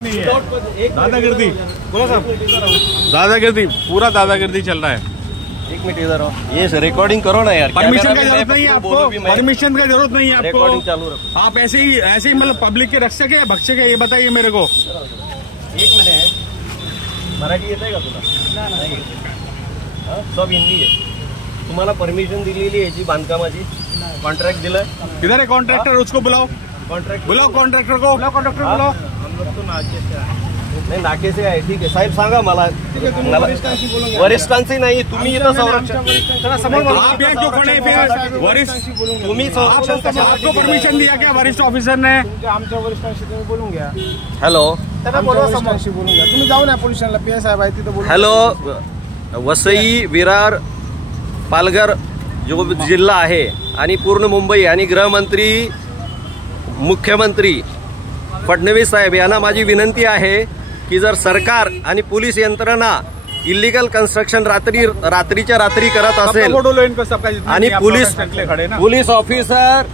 दादागिरी बोला साहब, दादागिरी पूरा दादागिरी चल रहा है। एक मिनट इधर आओ, ये रिकॉर्डिंग करो ना यार। परमिशन का जरूरत नहीं है आपको, परमिशन का जरूरत नहीं है आपको। रिकॉर्डिंग चालू रखो। आप ऐसे ही मतलब पब्लिक के रक्षक है भक्षक है, ये बताइए मेरे को। एक मिनिट, मराठी येत आहे का तुला? सब हिंदी आहे। तुम्हाला परमिशन दिलेली याची बांधकामाची, कॉन्ट्रॅक्ट दिलाय? किधर है कॉन्ट्रैक्टर? उसको बुलाओ, कॉन्ट्रॅक्ट बुलाओ कॉन्ट्रैक्टर को, बुलाओ कॉन्ट्रैक्टर बुलाओ। नाही नाकेसे आहे, ठीक आहे साहेब सांगा मला। वरिष्ठांशी नाही, तुम्ही इथं संरक्षण आप यहाँ क्यों खड़े फिर? वरिष्ठ तुम्ही संरक्षण आपको परमिशन दिया क्या वरिष्ठ ऑफिसर ने? आमच्या वरिष्ठांशी तुम्ही बोलून घ्या। हॅलो, त्यांना बोलवा, समोरशी बोलून घ्या। तुम्ही जाऊन या पोलीस स्टेशनला, पीएस साहेब आहे तिथं बोलून। हॅलो, वसई, विरार, पालघर जो जिल्हा आहे आणि पूर्ण मुंबई आणि गृहमंत्री मुख्यमंत्री फडणवीस साहेब यांना माझी विनंती आहे की जर सरकार आणि पोलीस यंत्रणा इलीगल कंस्ट्रक्शन रात्रीच्या रात्री करत असेल आणि पुलिस ऑफिसर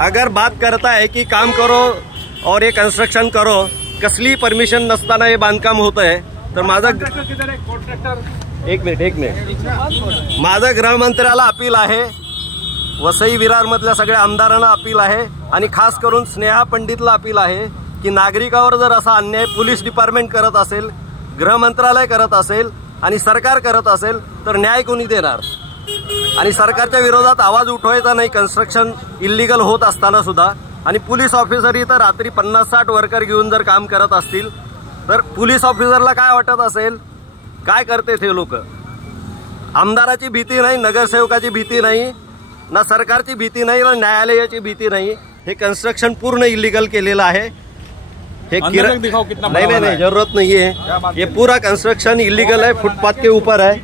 अगर बात करता है कि काम करो और ये कंस्ट्रक्शन करो, कसली परमिशन नसताना हे बांधकाम होत आहे, तर माझा एक मिनिट माझं गृहमंत्र्याला अपील आहे, वसई विरार मधल्या सगळ्या आमदारांना अपील आहे आणि खास करून स्नेहा पंडितला अपील आहे की नागरिकावर जर असा अन्याय पोलीस डिपार्टमेंट करत असेल, गृह मंत्रालय करत असेल आणि सरकार करत असेल तर न्याय कोणी देणार? आणि सरकारच्या विरोधात आवाज उठवायचा नाही कन्स्ट्रक्शन इल्लीगल होत असताना सुद्धा। आणि पोलीस ऑफिसर इथं रात्री 50-60 वर्कर घेऊन जर काम करत असतील तर पोलीस ऑफिसरला काय वाटत असेल? काय करते ते लोक? आमदाराची भीती नाही, नगरसेवकाची भीती नाही, ना सरकारची भीती नाही, ना न्यायालयाची भीती नाही। हे कंस्ट्रक्शन पूर्ण इलीगल केलेलं आहे। हे दिखाओ कितना नहीं जरूरत नहीं है, ये पूरा कंस्ट्रक्शन इलीगल है, फुटपाथ के ऊपर है,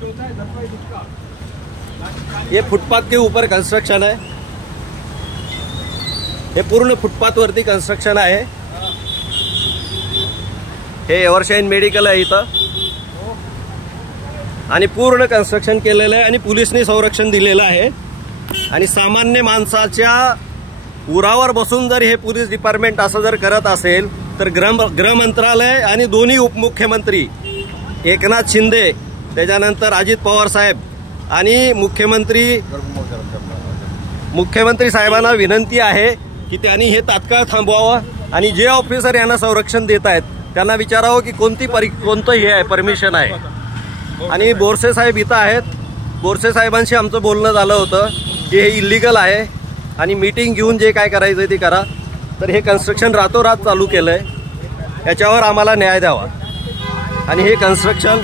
ये फुटपाथ के ऊपर कंस्ट्रक्शन है, हे पूर्ण फुटपाथ वरती कंस्ट्रक्शन आहे। हे एव्हरशाईन मेडिकल आहे इथं आणि पूर्ण कंस्ट्रक्शन केलेलं आहे आणि पोलिसने संरक्षण दिलेलं आहे। आणि सामान्य माणसाच्या उरावर बसून जर हे पोलीस डिपार्टमेंट असं जर करत असेल तर गृह मंत्रालय आणि दोन्ही उपमुख्यमंत्री एकनाथ शिंदे, त्याच्यानंतर अजित पवार साहेब आणि मुख्यमंत्री साहेबांना विनंती आहे की त्यांनी हे तात्काळ थांबवावं आणि जे ऑफिसर यांना संरक्षण देत आहेत त्यांना विचारावं की कोणतं हे आहे, परमिशन आहे। आणि बोरसे साहेब इथं आहेत, बोरसे साहेबांशी आमचं बोलणं झालं होतं की हे इल्लीगल आहे आणि मीटिंग घेऊन जे काय करायचं ते करा, तर हे कन्स्ट्रक्शन रातोरात चालू केलंय, याच्यावर आम्हाला न्याय द्यावा। आणि हे कन्स्ट्रक्शन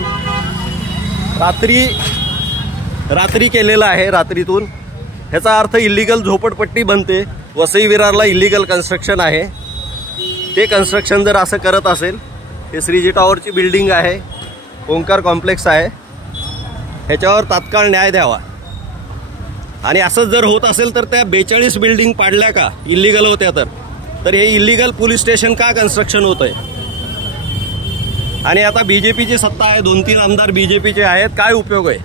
रात्री केलेलं आहे, रात्रीतून, ह्याचा अर्थ इल्लीगल झोपडपट्टी बनते। वसई विरारला इल्लीगल कन्स्ट्रक्शन आहे, ते कन्स्ट्रक्शन जर असं करत असेल, हे श्रीजी टॉवरची बिल्डिंग आहे, ओंकार कॉम्प्लेक्स आहे, ह्याच्यावर तात्काळ न्याय द्यावा। आणि असं जर होत असेल तर त्या 42 बिल्डिंग पाडल्या का इल्लीगल होत्या तर हे इल्लीगल पोलीस स्टेशन का कन्स्ट्रक्शन होत आहे? आणि आता बीजेपीची सत्ता आहे, 2-3 आमदार बीजेपीचे आहेत, काय उपयोग आहे?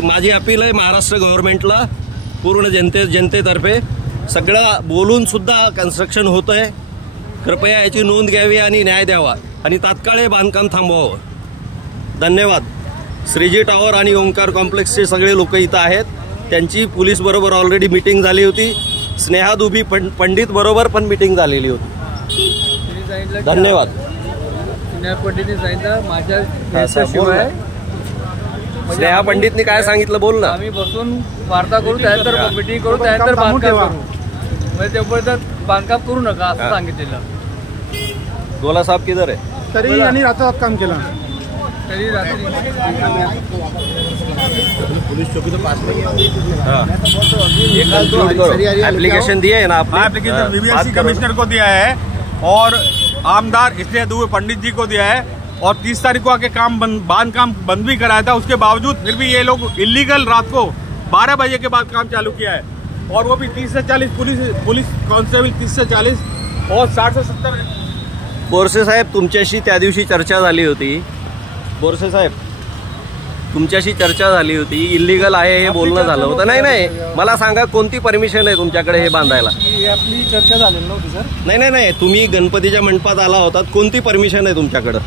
माझी अपील आहे महाराष्ट्र गव्हर्नमेंटला, पूर्ण जनतेतर्फे सगळं बोलून सुद्धा कन्स्ट्रक्शन होत आहे, कृपया याची नोंद घ्यावी आणि न्याय द्यावा आणि तात्काळ हे बांधकाम थांबवावं। धन्यवाद। श्रीजी टॉवर आणि ओंकार कॉम्प्लेक्सचे सगळे लोक इथं आहेत, त्यांची पोलीस बरोबर ऑलरेडी मीटिंग झाली होती, स्नेहा दुबी पंडित बरोबर पण मीटिंग झालेली होती। धन्यवाद। स्नेहा पंडितने सांगितलं माझ्या स्नेहा पंडितने काय सांगितलं बोल ना। आम्ही बसून वार्ता करू, त्यानंतर मीटिंग करू, त्यानंतर बांधकाम करू, म्हणजे तेवढं बांधकाम करू नका असं सांगितलेलं। गोला साहब किधर आहे? तरी यांनी रातोरात काम केलं, तरी रात्री पुलिस चौकी तो पास में एप्लीकेशन दिया है ना आपने? एप्लीकेशन बीबीएमसी कमिश्नर को दिया है और आमदार स्नेहा दुबे पंडित जी को दिया है और 30 तारीख को आके बांधकाम बंद भी कराया था, उसके बावजूद फिर भी ये लोग इलीगल रात को 12 बजे के बाद काम चालू किया है और वो भी 30 से 40 पुलिस कांस्टेबल 30 से 40 और 60 से 70। बोरसे साहेब तुमच्याशी त्या दिवशी चर्चा झाली होती, बोरसे साहेब तुमच्याशी चर्चा झाली होती, इल्लीगल आहे हे बोलणं झालं होतं. नाही, मला सांगा कोणती परमिशन आहे तुमच्याकडे हे बांधायला? आपली चर्चा झालेली नव्हती सर. नाही, तुम्ही गणपतीच्या मंडपात आला होतात, कोणती परमिशन आहे तुमच्याकडं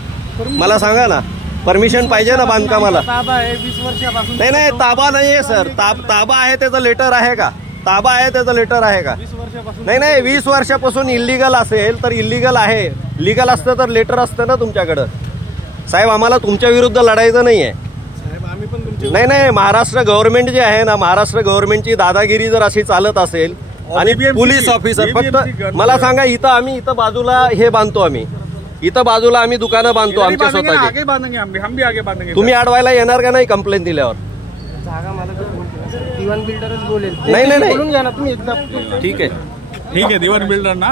मला सांगा ना. परमिशन पाहिजे ना बांधकामाला. ताबा आहे 20 वर्षापासून. नाही, ताबा नाहीये सर. ताबा आहे त्याचं लेटर आहे का? ताबा आहे त्याचं लेटर आहे का? 20 वर्षापासून. नाही, 20 वर्षापासून इल्लीगल असेल तर इल्लीगल आहे. लीगल असतं तर लेटर असतं ना तुमच्याकडं. साहेब, आम्हाला तुमच्या विरुद्ध लढायचं नाहीये. आम्ही पण तुमचे. नाही, महाराष्ट्र गव्हर्नमेंट जे आहे ना, महाराष्ट्र गव्हर्नमेंटची दादागिरी जर अशी चालत असेल आणि पोलीस ऑफिसर फक्त मला सांगा, इथं बाजूला हे बांधतो आम्ही, इथं बाजूला आम्ही दुकानं बांधतो आमच्या स्वतःची. आगे बांधेंगे हम भी आगे बांधेंगे. तुम्ही अडवायला येणार का नाही कंप्लेंट दिल्यावर? जागा मला दिवाण बिल्डरच बोलेल. नाही. बोलून घ्या ना तुम्ही एकदा. ठीक आहे. दिवान बिल्डर ना